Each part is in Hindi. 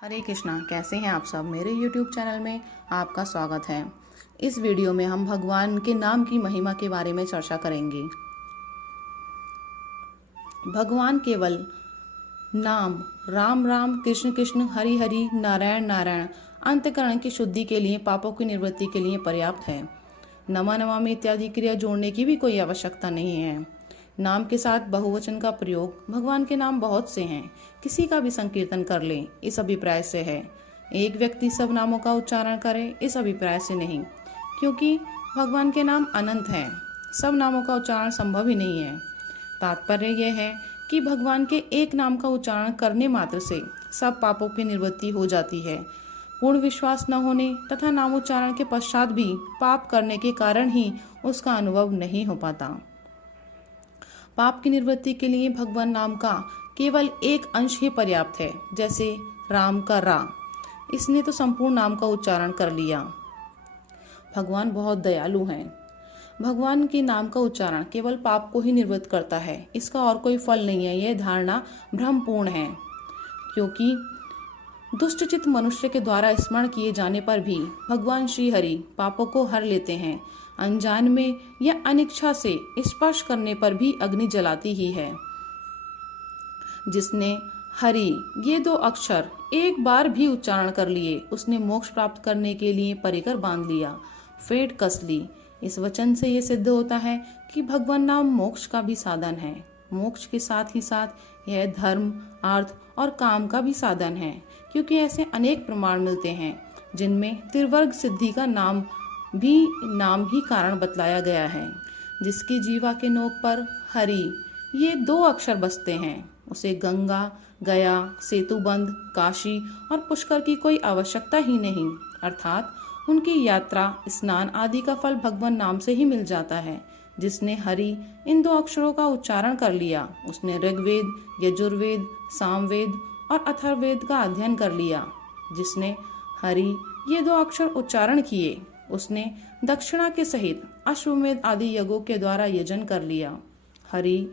हरे कृष्णा। कैसे हैं आप सब। मेरे YouTube चैनल में आपका स्वागत है। इस वीडियो में हम भगवान के नाम की महिमा के बारे में चर्चा करेंगे। भगवान केवल नाम राम राम, कृष्ण कृष्ण, हरि हरि, नारायण नारायण अंतःकरण की शुद्धि के लिए, पापों की निवृत्ति के लिए पर्याप्त है। नमा नमामि इत्यादि क्रिया जोड़ने की भी कोई आवश्यकता नहीं है। नाम के साथ बहुवचन का प्रयोग, भगवान के नाम बहुत से हैं, किसी का भी संकीर्तन कर लें, इस अभिप्राय से है। एक व्यक्ति सब नामों का उच्चारण करे, इस अभिप्राय से नहीं, क्योंकि भगवान के नाम अनंत हैं, सब नामों का उच्चारण संभव ही नहीं है। तात्पर्य यह है कि भगवान के एक नाम का उच्चारण करने मात्र से सब पापों की निवृत्ति हो जाती है। पूर्ण विश्वास न होने तथा नामोच्चारण के पश्चात भी पाप करने के कारण ही उसका अनुभव नहीं हो पाता। पाप की निवृत्ति के लिए भगवान नाम का केवल एक अंश ही पर्याप्त है। जैसे राम का रा, इसने तो संपूर्ण नाम का उच्चारण कर लिया। भगवान बहुत दयालु हैं। भगवान के नाम का उच्चारण केवल पाप को ही निवृत्त करता है, इसका और कोई फल नहीं है। यह धारणा भ्रमपूर्ण है, क्योंकि दुष्टचित मनुष्य के द्वारा स्मरण किए जाने पर भी भगवान श्री हरि पापों को हर लेते हैं। अनजान में या अनिच्छा से स्पर्श करने पर भी अग्नि जलाती ही है। जिसने हरि ये दो अक्षर एक बार भी उच्चारण कर लिए, उसने मोक्ष प्राप्त करने के लिए परिकर बांध लिया, फेट कस ली। इस वचन से यह सिद्ध होता है कि भगवान नाम मोक्ष का भी साधन है। मोक्ष के साथ ही साथ यह धर्म, अर्थ और काम का भी साधन है, क्योंकि ऐसे अनेक प्रमाण मिलते हैं जिनमें त्रिवर्ग सिद्धि का नाम ही कारण बतलाया गया है। जिसकी जीवा के नोक पर हरि ये दो अक्षर बसते हैं, उसे गंगा, गया, सेतुबंध, काशी और पुष्कर की कोई आवश्यकता ही नहीं, अर्थात उनकी यात्रा, स्नान आदि का फल भगवान नाम से ही मिल जाता है। जिसने हरि इन दो अक्षरों का उच्चारण कर लिया, उसने ऋग्वेद, यजुर्वेद, सामवेद और अथर्ववेद का अध्ययन कर लिया। जिसने हरि ये दो अक्षर उच्चारण किए, उसने दक्षिणा के सहित अश्वमेध आदि यज्ञों के द्वारा यजन कर लिया। हरि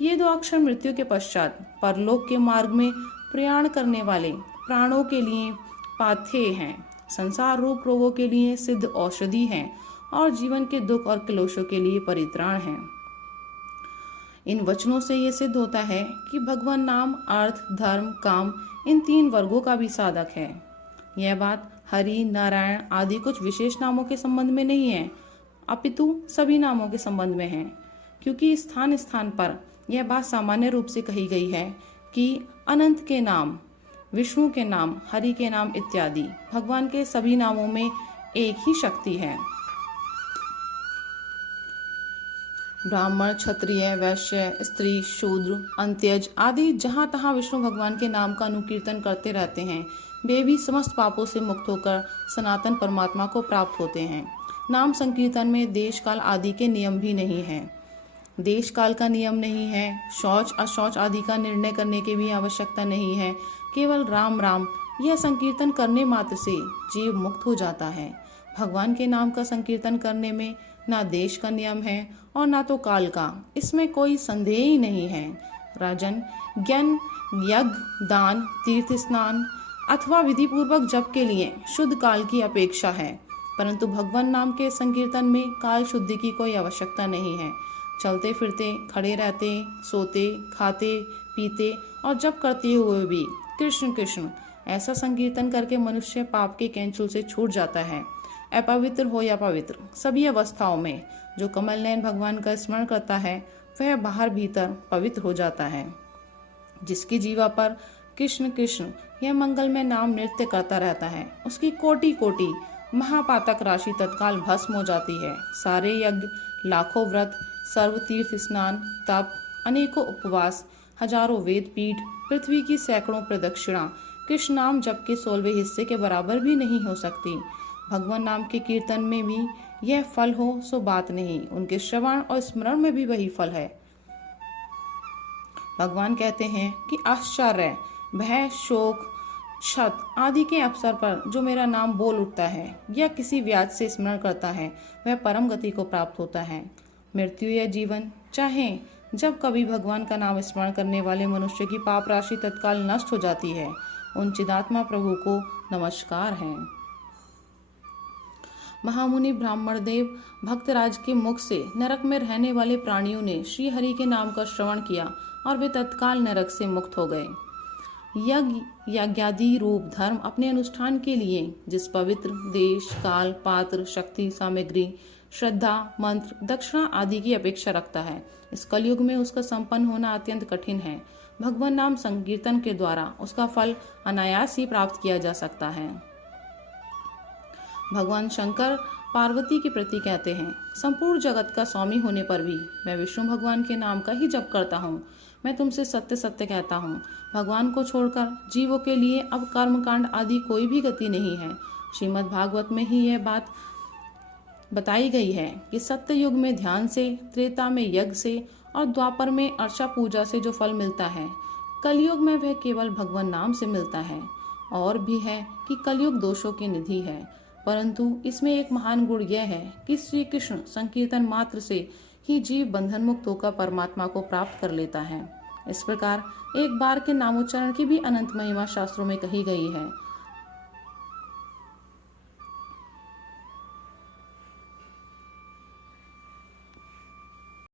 ये दो अक्षर मृत्यु के पश्चात परलोक के मार्ग में प्रयाण करने वाले प्राणों के लिए पाथेय हैं, संसार रूप रोगों के लिए सिद्ध औषधि हैं और जीवन के दुख और क्लेशों के लिए परित्राण हैं। इन वचनों से ये सिद्ध होता है कि भगवान नाम अर्थ, धर्म, काम इन तीन वर्गों का भी साधक है। यह बात हरि, नारायण आदि कुछ विशेष नामों के संबंध में नहीं है, अपितु सभी नामों के संबंध में है, क्योंकि स्थान स्थान पर यह बात सामान्य रूप से कही गई है कि अनंत के नाम, विष्णु के नाम, हरि के नाम इत्यादि भगवान के सभी नामों में एक ही शक्ति है। ब्राह्मण, क्षत्रिय, वैश्य, स्त्री, शूद्र, अंत्यज आदि जहाँ तहाँ विष्णु भगवान के नाम का अनुकीर्तन करते रहते हैं, वे भी समस्त पापों से मुक्त होकर सनातन परमात्मा को प्राप्त होते हैं। नाम संकीर्तन में देश काल आदि के नियम भी नहीं है। देश काल का नियम नहीं है। शौच अशौच आदि का निर्णय करने की भी आवश्यकता नहीं है। केवल राम राम यह संकीर्तन करने मात्र से जीव मुक्त हो जाता है। भगवान के नाम का संकीर्तन करने में ना देश का नियम है और ना तो काल का, इसमें कोई संदेह ही नहीं है। राजन, ज्ञान, यज्ञ, दान, तीर्थ स्नान अथवा विधि पूर्वक जप के लिए शुद्ध काल की अपेक्षा है, परंतु भगवान नाम के संकीर्तन में काल शुद्धि की कोई आवश्यकता नहीं है। चलते फिरते, खड़े रहते, सोते, खाते, पीते और जप करते हुए भी कृष्ण कृष्ण ऐसा संकीर्तन करके मनुष्य पाप के कैंचुल से छूट जाता है। अपवित्र हो या पवित्र, सभी अवस्थाओं में जो कमल नयन भगवान का स्मरण करता है, वह बाहर भीतर पवित्र हो जाता है। जिसकी जीवा पर कृष्ण कृष्ण यह मंगलमय नाम नृत्य करता रहता है, उसकी कोटि कोटि महापातक राशि तत्काल भस्म हो जाती है। सारे यज्ञ, लाखों व्रत, सर्व तीर्थ स्नान, तप, अनेकों उपवास, हजारों वेद पीठ, पृथ्वी की सैकड़ों प्रदक्षिणा कृष्ण नाम जप के 16वें हिस्से के बराबर भी नहीं हो सकती। भगवान नाम के कीर्तन में भी यह फल हो सो बात नहीं, उनके श्रवण और स्मरण में भी वही फल है। भगवान कहते हैं कि आश्चर्य, भय, शोक, क्षत आदि के अवसर पर जो मेरा नाम बोल उठता है या किसी व्याज से स्मरण करता है, वह परम गति को प्राप्त होता है। मृत्यु या जीवन, चाहे जब कभी भगवान का नाम स्मरण करने वाले मनुष्य की पाप राशि तत्काल नष्ट हो जाती है। उन चिदात्मा प्रभु को नमस्कार है। महामुनि ब्राह्मण देव भक्तराज के मुख से नरक में रहने वाले प्राणियों ने श्री हरि के नाम का श्रवण किया और वे तत्काल नरक से मुक्त हो गए। यज्ञ यज्ञादि रूप धर्म अपने अनुष्ठान के लिए जिस पवित्र देश, काल, पात्र, शक्ति, सामग्री, श्रद्धा, मंत्र, दक्षिणा आदि की अपेक्षा रखता है, इस कलयुग में उसका संपन्न होना अत्यंत कठिन है। भगवान नाम संकीर्तन के द्वारा उसका फल अनायास ही प्राप्त किया जा सकता है। भगवान शंकर पार्वती के प्रति कहते हैं, संपूर्ण जगत का स्वामी होने पर भी मैं विष्णु भगवान के नाम का ही जप करता हूँ। मैं तुमसे सत्य सत्य कहता हूँ, भगवान को छोड़कर जीवों के लिए अब कर्मकांड आदि कोई भी गति नहीं है। श्रीमद् भागवत में ही यह बात बताई गई है कि सत्य युग में ध्यान से, त्रेता में यज्ञ से और द्वापर में अर्चा पूजा से जो फल मिलता है, कलयुग में वह केवल भगवान नाम से मिलता है। और भी है कि कलयुग दोषों की निधि है, परंतु इसमें एक महान गुण यह है कि श्री कृष्ण संकीर्तन मात्र से ही जीव बंधन मुक्त होकर परमात्मा को प्राप्त कर लेता है। इस प्रकार एक बार के नामोच्चारण की भी अनंत महिमा शास्त्रों में कही गई है।